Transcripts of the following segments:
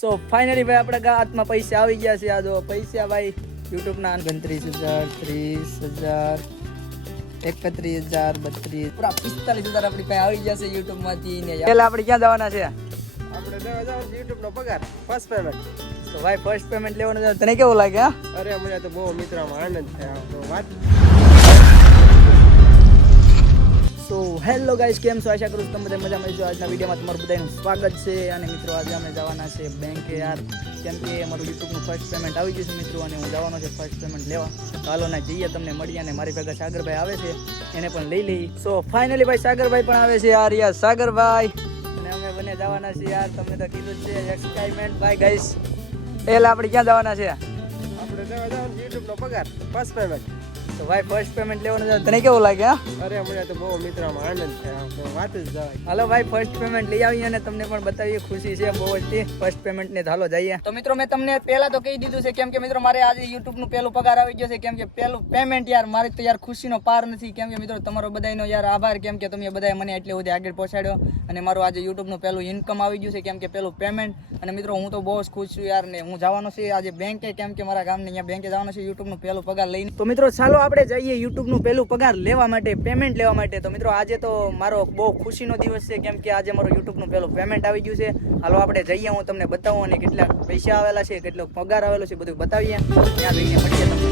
So finally ભાઈ આપણા હાથમાં પૈસા આવી ગયા છે. આ જો પૈસા ભાઈ યુટ્યુબના 29,000 30,000 31,000 32 પૂરા 45,000 આપણી પાસે આવી ગયા છે યુટ્યુબ માંથી. ને પહેલા આપણે ક્યાં જવાના છે? આપણે દેવા જવાનું યુટ્યુબ નો પગાર ફર્સ્ટ પેમેન્ટ. તો ભાઈ ફર્સ્ટ પેમેન્ટ લેવાનું છે. તને કેવું લાગે? હા અરે મને તો બહુ મિત્રમાં આનંદ થયો તો વાત. સો હેલો ગાઈસ, કેમ છો? આશા કરું તમે બધા મજામાં છો. આજના વિડીયોમાં તમારું બધાનું સ્વાગત છે. અને મિત્રો આજે અમે જવાના છે બેંકે યાર, કેમ કે અમારું યુટ્યુબનું ફર્સ્ટ પેમેન્ટ આવી ગયું છે મિત્રો, અને હું જવાનો છે ફર્સ્ટ પેમેન્ટ લેવા. ચાલો ના જઈએ, તમને મળીએ. અને મારી ભેગા સાગરભાઈ આવે છે, એને પણ લઈ લઈ. સો ફાઇનલી ભાઈ સાગરભાઈ પણ આવે છે યાર. યાર સાગરભાઈ અને અમે બંને જવાના છીએ યાર. તમને તો કીધું જ છે એક્સાઇટમેન્ટ ભાઈ ગાઈસ. પહેલા આપણે ક્યાં જવાના છે? આપણે દેવા જવાનું યુટ્યુબ નો પગાર ફર્સ્ટ પેમેન્ટ. તો ભાઈ ફર્સ્ટ પેમેન્ટ લેવાનું છે. તને કેવું લાગે? હા અરે મને તો બહુ મિત્રમાં આનંદ થયો તો વાત જ જવાય. હાલો ભાઈ ફર્સ્ટ પેમેન્ટ લઈ આવીએ અને તમને પણ બતાવીએ. ખુશી છે બહુ જ ફર્સ્ટ પેમેન્ટ ને. હાલો જઈએ. તો મિત્રો મેં તમને પહેલા તો કહી દીધું છે, કેમ કે મિત્રો મારે આજે યુટ્યુબ નું પહેલું પગાર આવી ગયો છે. કેમ કે પહેલું પેમેન્ટ યાર મારી તો યાર ખુશીનો પાર નથી. કેમ કે મિત્રો તમારો બધાનો યાર આભાર, કેમ કે તમે બધાએ મને એટલે સુધી આગળ પહોંચાડ્યો. અને મારું આજે યુટ્યુબ નું પહેલું ઇન્કમ આવી ગયું છે, કેમ કે પહેલું પેમેન્ટ. અને મિત્રો હું તો બહુ જ ખુશ છું યાર. ને હું જવાનો છું આજે બેંકે, કેમ કે મારા ગામને અહીંયા બેંકે જવાનો છે યુટ્યુબ નું પહેલું પગાર લઈને. તો મિત્રો ચાલો આપણે જઈએ યુટ્યુબ નું પહેલું પગાર લેવા માટે, પેમેન્ટ લેવા માટે. તો મિત્રો આજે તો મારો બહુ ખુશીનો દિવસ છે, કેમ કે આજે મારું યુટ્યુબ નું પહેલું પેમેન્ટ આવી ગયું છે. હાલો આપણે જઈએ, હું તમને બતાવું અને કેટલા પૈસા આવેલા છે, કેટલો પગાર આવેલો છે, બધું બતાવીએ. ત્યાં જઈને મળીએ તમને.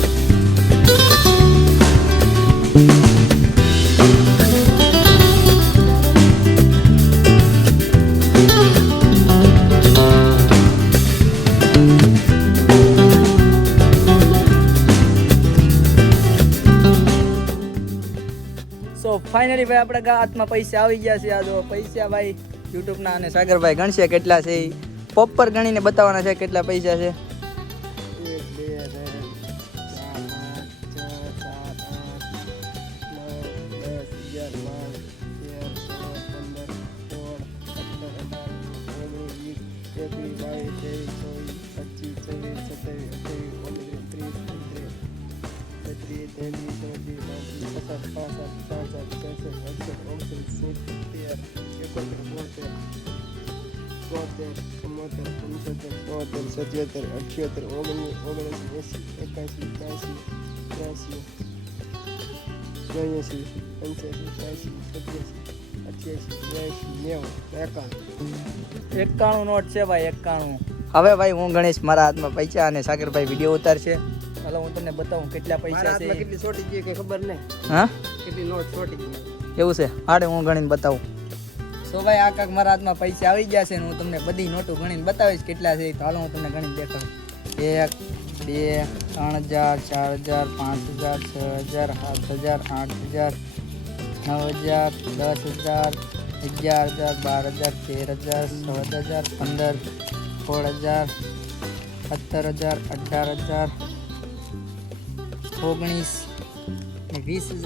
સો ફાઇનલી ભાઈ આપણા હાથમાં પૈસા આવી ગયા છે. આ જો પૈસા ભાઈ યુટ્યુબના. અને સાગરભાઈ ગણશે કેટલા છે, પોપર ગણીને બતાવવાના છે કેટલા પૈસા છે. 91 નોટ છે ભાઈ, 91. હવે ભાઈ હું ગણેશ મારા હાથમાં પૈસા, અને સાગરભાઈ વિડીયો ઉતારશે. ચાલો હું તમને બતાવું કેટલા પૈસા છે. કેટલી છોટી ગઈ કે ખબર નહીં. હા કેટલી નોટ છોટી ગઈ એવું છે? હાડે હું ગણીને બતાવું. સો ભાઈ આ કાંક મારા હાથમાં પૈસા આવી ગયા છે, ને હું તમને બધી નોટો ગણીને બતાવીશ કેટલા છે. તો હાલો હું તમને ગણીને દેખાડું. 1 2 3,000 4,000 5,000 6,000 7,000 8,000 9,000 10,000 11,000 12,000 13,000 14,000 15,000 16,000 17,000 18,000 19,000 20,000 21,000 22,000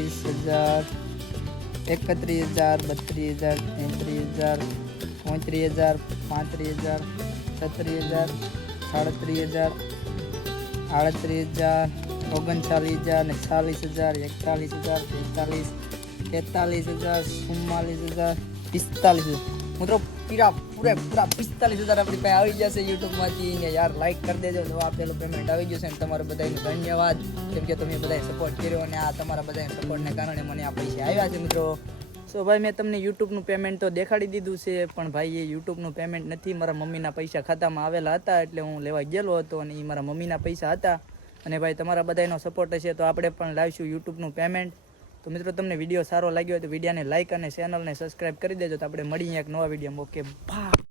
23,000 24,000 30,000 31,000 32,000 33,000 35,000 36,000 37,000 38,000 39,000 ને 40,000 41,000 42,000 43,000 44,000 45,000 મિત્રો પૂરા 45,000 આપણી પાસે આવી જશે યુટ્યુબમાંથી. ને યાર લાઈક કરી દેજો તો આ પેલું પેમેન્ટ આવી ગયું છે. અને તમારું બધાનું ધન્યવાદ, કેમ કે તમે બધાએ સપોર્ટ કર્યો, અને આ તમારા બધાના સપોર્ટને કારણે મને આ પૈસા આવ્યા છે મિત્રો. સો ભાઈ મેં તમને યુટ્યુબનું પેમેન્ટ તો દેખાડી દીધું છે, પણ ભાઈ એ યુટ્યુબનું પેમેન્ટ નથી. મારા મમ્મીના પૈસા ખાતામાં આવેલા હતા, એટલે હું લેવા ગયેલો હતો, અને એ મારા મમ્મીના પૈસા હતા. અને ભાઈ તમારા બધાનો સપોર્ટ હશે તો આપણે પણ લાવીશું યુટ્યુબનું પેમેન્ટ. તો મિત્રો તમને વિડીયો સારો લાગ્યો હોય તો વિડીયોને લાઈક અને ચેનલને સબસ્ક્રાઈબ કરી દેજો. તો આપણે મળીએ એક નવા વિડીયોમાં. Okay bye.